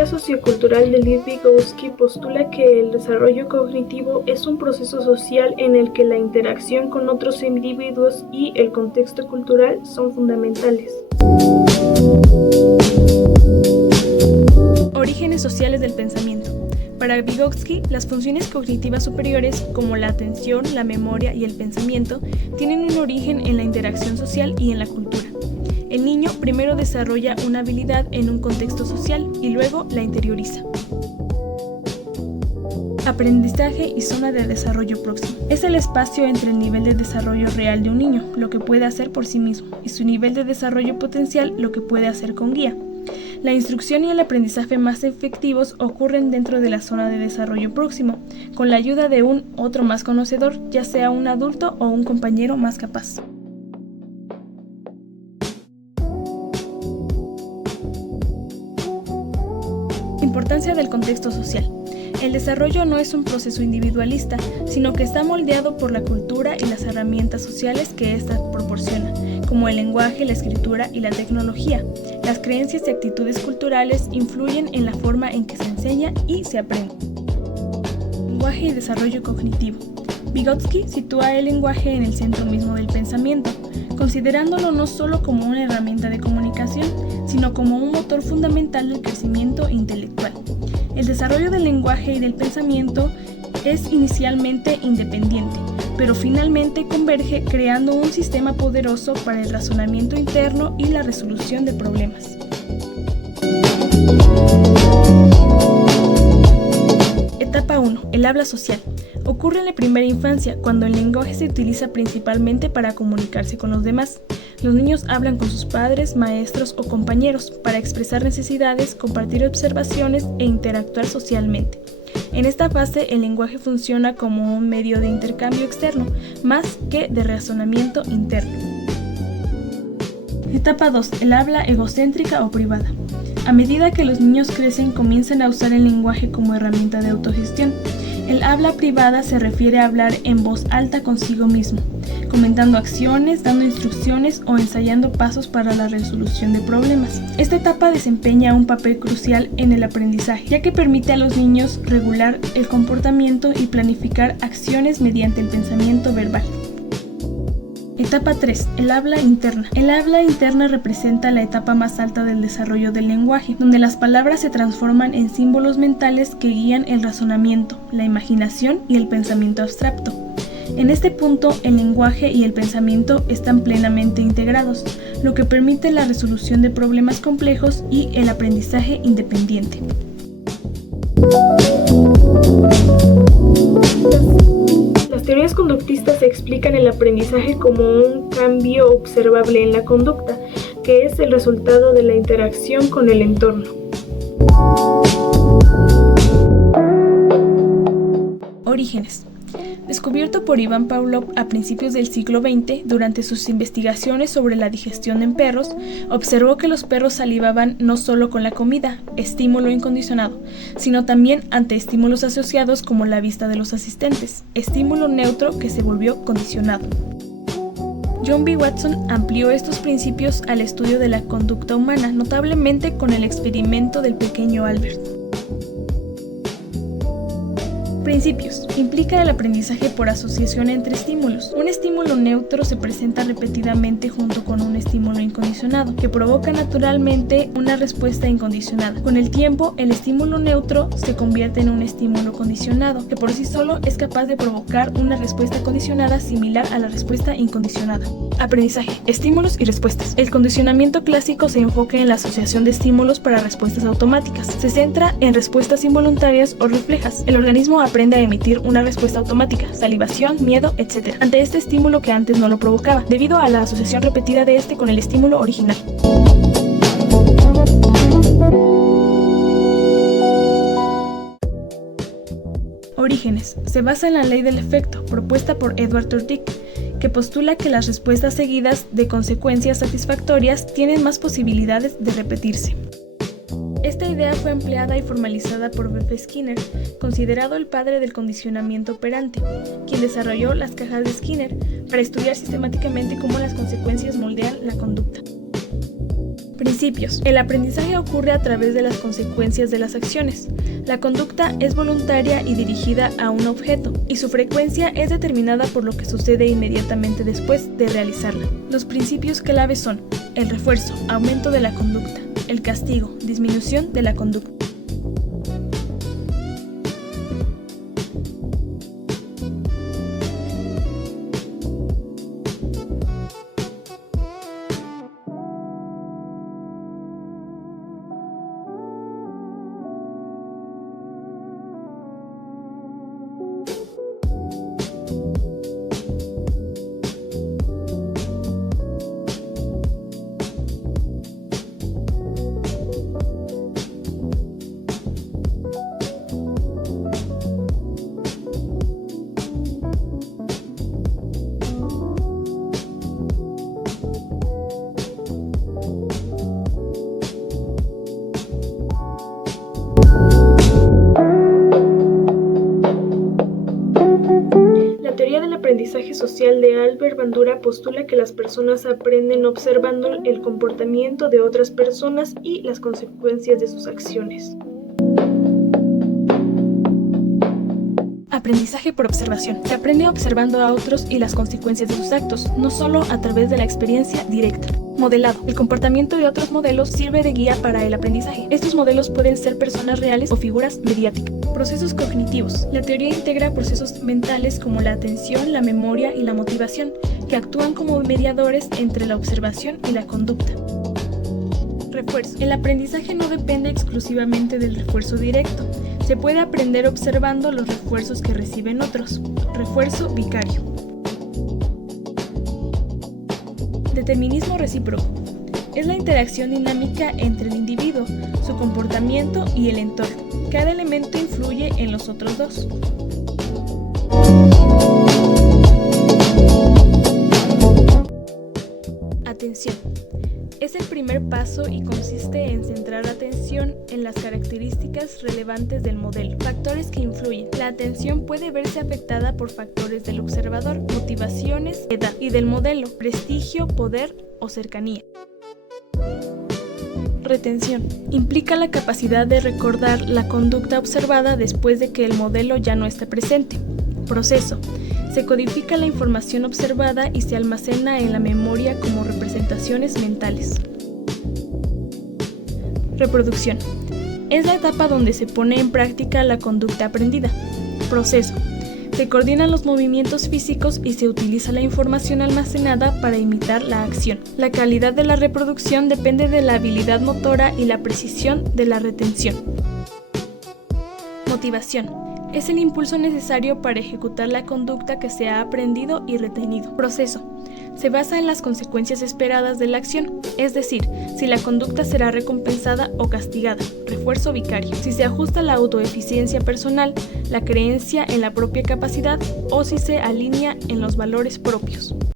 teoría sociocultural de Lev Vygotsky postula que el desarrollo cognitivo es un proceso social en el que la interacción con otros individuos y el contexto cultural son fundamentales. Orígenes sociales del pensamiento. Para Vygotsky, las funciones cognitivas superiores, como la atención, la memoria y el pensamiento, tienen un origen en la interacción social y en la cultura. El niño primero desarrolla una habilidad en un contexto social y luego la interioriza. Aprendizaje y zona de desarrollo próximo. Es el espacio entre el nivel de desarrollo real de un niño, lo que puede hacer por sí mismo, y su nivel de desarrollo potencial, lo que puede hacer con guía. La instrucción y el aprendizaje más efectivos ocurren dentro de la zona de desarrollo próximo, con la ayuda de un otro más conocedor, ya sea un adulto o un compañero más capaz. Importancia del contexto social. El desarrollo no es un proceso individualista, sino que está moldeado por la cultura y las herramientas sociales que ésta proporciona, como el lenguaje, la escritura y la tecnología. Las creencias y actitudes culturales influyen en la forma en que se enseña y se aprende. Lenguaje y desarrollo cognitivo. Vygotsky sitúa el lenguaje en el centro mismo del pensamiento, considerándolo no solo como una herramienta de comunicación, sino como un motor fundamental del crecimiento intelectual. El desarrollo del lenguaje y del pensamiento es inicialmente independiente, pero finalmente converge creando un sistema poderoso para el razonamiento interno y la resolución de problemas. Etapa 1. El habla social. Ocurre en la primera infancia, cuando el lenguaje se utiliza principalmente para comunicarse con los demás. Los niños hablan con sus padres, maestros o compañeros para expresar necesidades, compartir observaciones e interactuar socialmente. En esta fase, el lenguaje funciona como un medio de intercambio externo, más que de razonamiento interno. Etapa 2. El habla egocéntrica o privada. A medida que los niños crecen, comienzan a usar el lenguaje como herramienta de autogestión. El habla privada se refiere a hablar en voz alta consigo mismo, comentando acciones, dando instrucciones o ensayando pasos para la resolución de problemas. Esta etapa desempeña un papel crucial en el aprendizaje, ya que permite a los niños regular el comportamiento y planificar acciones mediante el pensamiento verbal. Etapa 3. El habla interna. El habla interna representa la etapa más alta del desarrollo del lenguaje, donde las palabras se transforman en símbolos mentales que guían el razonamiento, la imaginación y el pensamiento abstracto. En este punto, el lenguaje y el pensamiento están plenamente integrados, lo que permite la resolución de problemas complejos y el aprendizaje independiente. Las teorías conductistas explican el aprendizaje como un cambio observable en la conducta, que es el resultado de la interacción con el entorno. Orígenes. Descubierto por Ivan Pavlov a principios del siglo XX, durante sus investigaciones sobre la digestión en perros, observó que los perros salivaban no solo con la comida, estímulo incondicionado, sino también ante estímulos asociados como la vista de los asistentes, estímulo neutro que se volvió condicionado. John B. Watson amplió estos principios al estudio de la conducta humana, notablemente con el experimento del pequeño Albert. Principios. Implica el aprendizaje por asociación entre estímulos. Un estímulo neutro se presenta repetidamente junto con un estímulo incondicionado, que provoca naturalmente una respuesta incondicionada. Con el tiempo, el estímulo neutro se convierte en un estímulo condicionado, que por sí solo es capaz de provocar una respuesta condicionada similar a la respuesta incondicionada. Aprendizaje. Estímulos y respuestas. El condicionamiento clásico se enfoca en la asociación de estímulos para respuestas automáticas. Se centra en respuestas involuntarias o reflejas. El organismo aprende a emitir una respuesta automática, salivación, miedo, etc., ante este estímulo que antes no lo provocaba, debido a la asociación repetida de este con el estímulo original. Orígenes. Se basa en la ley del efecto, propuesta por Edward Turdick, que postula que las respuestas seguidas de consecuencias satisfactorias tienen más posibilidades de repetirse. Esta idea fue empleada y formalizada por B. F. Skinner, considerado el padre del condicionamiento operante, quien desarrolló las cajas de Skinner para estudiar sistemáticamente cómo las consecuencias moldean la conducta. Principios. El aprendizaje ocurre a través de las consecuencias de las acciones. La conducta es voluntaria y dirigida a un objeto, y su frecuencia es determinada por lo que sucede inmediatamente después de realizarla. Los principios clave son el refuerzo, aumento de la conducta, el castigo, disminución de la conducta. La teoría del aprendizaje social de Albert Bandura postula que las personas aprenden observando el comportamiento de otras personas y las consecuencias de sus acciones. Aprendizaje por observación. Se aprende observando a otros y las consecuencias de sus actos, no solo a través de la experiencia directa. Modelado. El comportamiento de otros modelos sirve de guía para el aprendizaje. Estos modelos pueden ser personas reales o figuras mediáticas. Procesos cognitivos. La teoría integra procesos mentales como la atención, la memoria y la motivación, que actúan como mediadores entre la observación y la conducta. Refuerzo. El aprendizaje no depende exclusivamente del refuerzo directo. Se puede aprender observando los refuerzos que reciben otros. Refuerzo vicario. Determinismo recíproco. Es la interacción dinámica entre el individuo, su comportamiento y el entorno. Cada elemento influye en los otros dos. Atención. Es el primer paso y consiste en centrar la atención en las características relevantes del modelo. Factores que influyen. La atención puede verse afectada por factores del observador, motivaciones, edad, y del modelo, prestigio, poder o cercanía. Retención. Implica la capacidad de recordar la conducta observada después de que el modelo ya no esté presente. Proceso. Se codifica la información observada y se almacena en la memoria como representaciones mentales. Reproducción. Es la etapa donde se pone en práctica la conducta aprendida. Proceso. Se coordinan los movimientos físicos y se utiliza la información almacenada para imitar la acción. La calidad de la reproducción depende de la habilidad motora y la precisión de la retención. Motivación. Es el impulso necesario para ejecutar la conducta que se ha aprendido y retenido. Proceso. Se basa en las consecuencias esperadas de la acción, es decir, si la conducta será recompensada o castigada. Refuerzo vicario. Si se ajusta la autoeficiencia personal, la creencia en la propia capacidad o si se alinea en los valores propios.